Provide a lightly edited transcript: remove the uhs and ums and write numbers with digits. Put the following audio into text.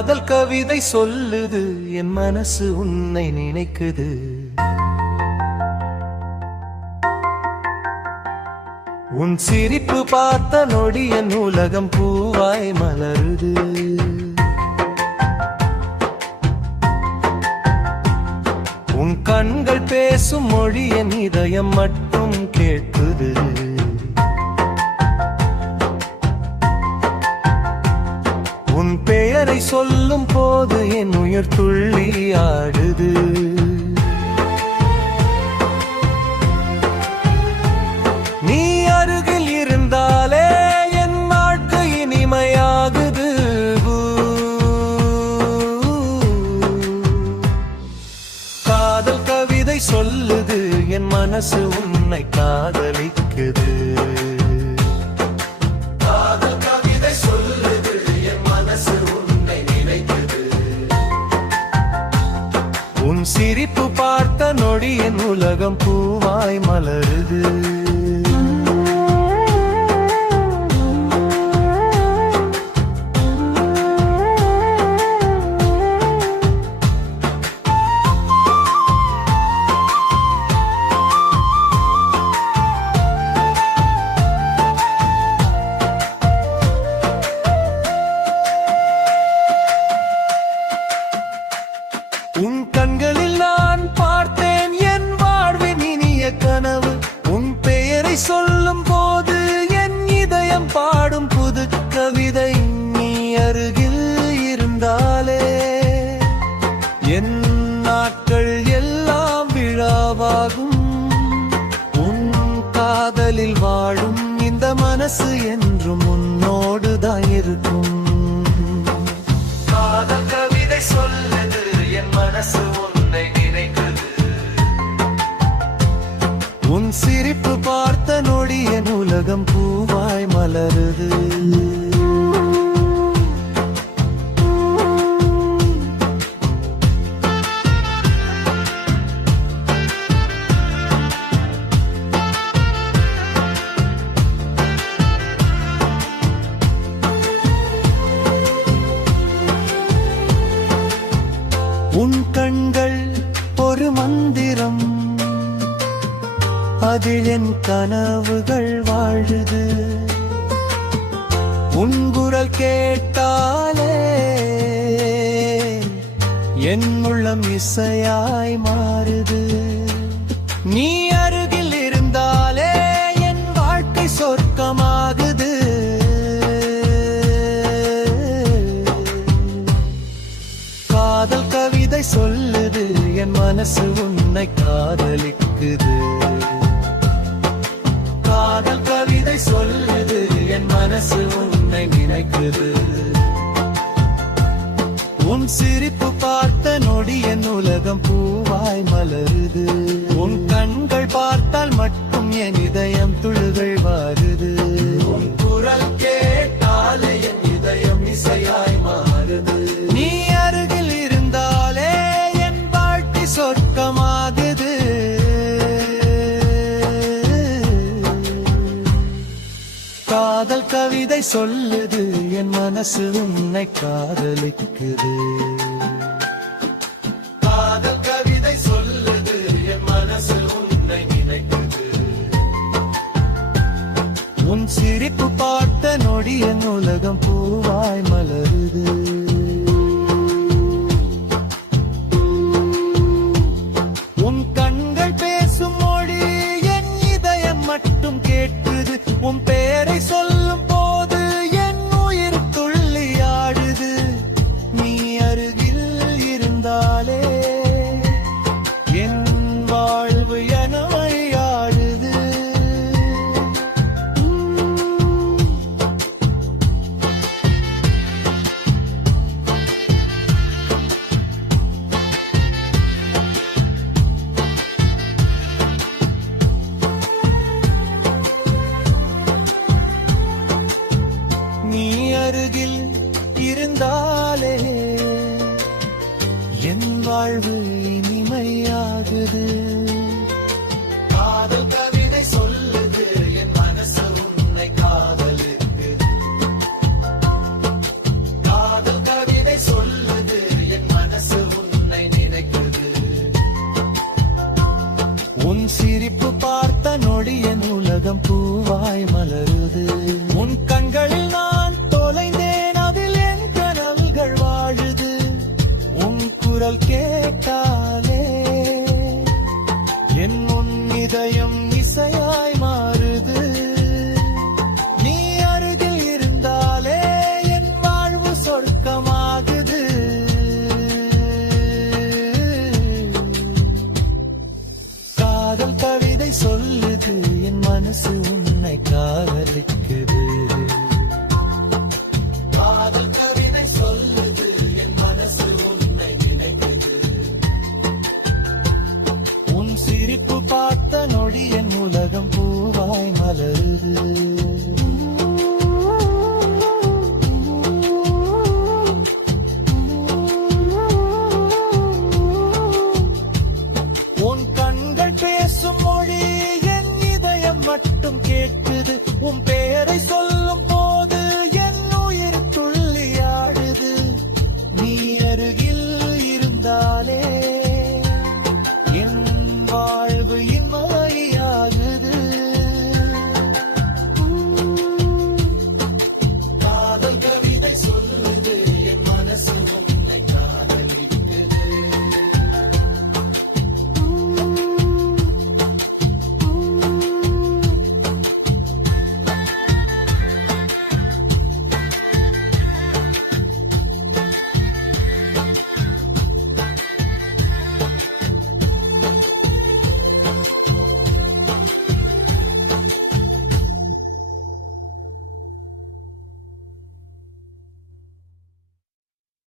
காதல் கவிதை சொல்லுது, என் மனசு உன்னை நினைக்குது. உன் சிரிப்பு பார்த்த நொடி என் உலகம் பூவாய் மலருது. உன் கண்கள் பேசும் மொழி என் இதயம் மட்டும் கேட்குது. உன் பெயரை சொல்லும் போது என் உயிர் துள்ளி ஆடுது. நீ அருகில் இருந்தாலே என் வாழ்க்கை இனிமையாகுது. காதல் கவிதை சொல்லுது, என் மனசு உன்னை காதலிக்குது. உன் சிரிப்பு பார்த்த நொடி என் உலகம் பூவாய் மலருது. உன் கண்களில் நான் பார்த்தேன் என் வாழ்வின் இனிய கனவு. உன் பெயரை சொல்லும் போது என் இதயம் பாடும் புது கவிதை. நீ அருகில் இருந்தாலே என் நாட்கள் எல்லாம் விழாவாகும். உன் காதலில் வாழும் இந்த மனசு என்றும் உன்னோடுதான் இருக்கும். காதல் கவிதை சொல்லுது, என் மனசு உன்னை நினைக்குது. உன் சிரிப்பு பார்த்த நொடி என் உலகம் பூவாய் மலருது. உன் கண்கள் ஒரு மந்திரம், அதில் என் கனவுகள் வாழுது. உன் குரல் கேட்டாலே என் உள்ளம் இசையாய் மாறுது. நீ அருகில் இருந்தாலே என் வாழ்க்கை சொர்க்கமாகுது. காதல் கவிதை சொல்லுது, என் மனசு உன்னை காதலிக்குது. காதல் கவிதை சொல்லுது, என் மனசு உன்னை நினைக்குது. உன் சிரிப்பு பார்த்த நொடி என் உலகம் பூவாய் மலருது. உன் கண்கள் பார்த்தால் மட்டும் என் இதயம் துள்ளுகள் வாருது. உன் குரல் கேட்டாலே என் இதயம் இசையாய் மாறுது. நீ அருகில் இருந்தாலே என் வாழ்க்கை சொர்க்கமாகுது. காதல் கவிதை சொல்லுது, என் மனசு உன்னை காதலிக்குது. காதல் கவிதை சொல்லுது, என் மனசு உன்னை நினைக்குது. உன் சிரிப்பு பார்த்த நொடி என் உலகம் பூவாய் மலருது. உன் கண்கள் பேசும் மொழி என் இதயம் மட்டும் கேட்குது. உன் பெயரை சொல்லும் போது என் உயிர் துள்ளி ஆடுது. நீ அருகில் இருந்தாலே என் வாழ்வு எனவை ஆடுது. நீ அருகில் இருந்தாலே என் வாழ்வு இனிமையாகுது. காதல் கவிதை சொல்லுது, என் மனசு உன்னை காதலிக்குது. காதல் கவிதை சொல்லுது. கேட்டால்